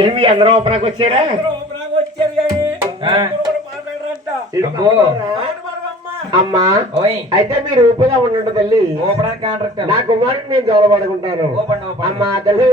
ఇవి అందరూ ఓపెనకు వచ్చారా? అమ్మా అయితే మీరు ఊపిగా ఉండండి తల్లి. నా కుమారుడిని నేను జోలపడుకుంటాను. అమ్మా తల్లి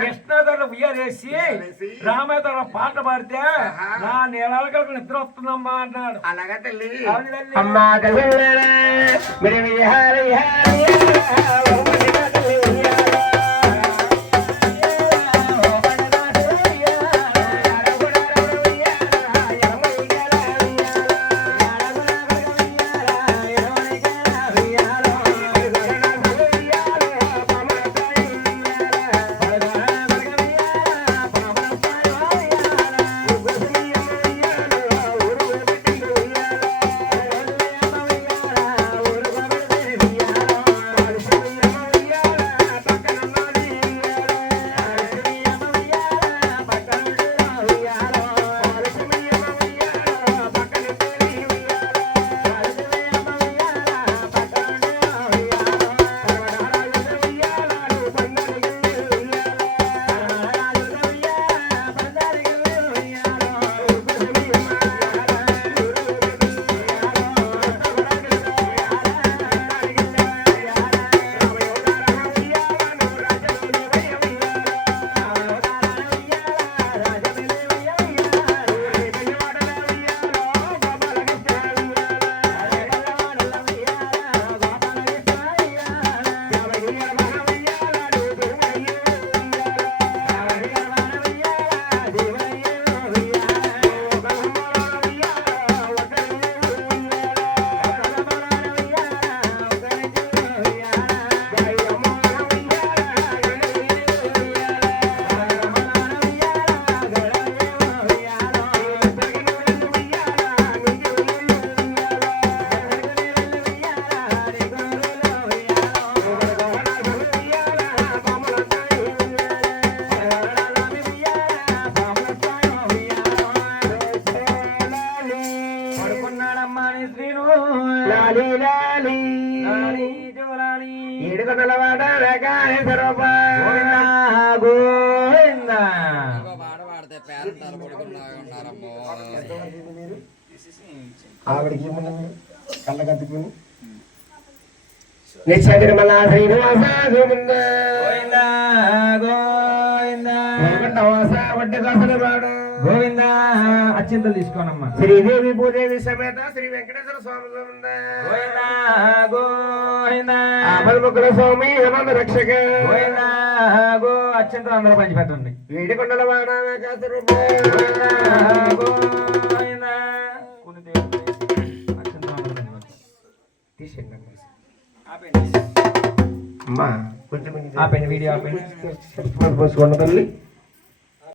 కృష్ణాధర ఉయ్యాలేసి రామేధర పాట పాడితే నా నెలలకు నిద్ర వస్తుందమ్మా అన్నాడు. అలాగా తల్లి. అమ్మా గోవిందా పాట పాడితే పేరెంట్ తలపడుకున్నా ఉన్నారమ్మో. ఆవిడకి ఏముంది కళ్ళ కత్తుకుని నిశ్చరిమల శ్రీనివాస గోవింద గోవిందా గోవిందా గోవిందవాస వడ్డీ కాసల వాడు గోవింద అత్యంతలు తీసుకోనమ్మా. శ్రీదేవి భూదేవి సమేత శ్రీ వెంకటేశ్వర స్వామి గోవింద గోవిందా గోవిందా ఆపల్ముఖుల స్వామి హేమంత రక్షక గోవిందా గో అత్యంతలు అందరూ పంచిపెట్టండి. వేడికొండల వాడ గోవిందా గోవిందా కొన్ని దేవుళ్ళు అత్యంతలు అందరూ పంచిపెట్టండి. తీసేయండి ఆపండి అమ్మా కొంచెం ఆపండి వీడియో ఆపండి. పోసుకోండి తల్లి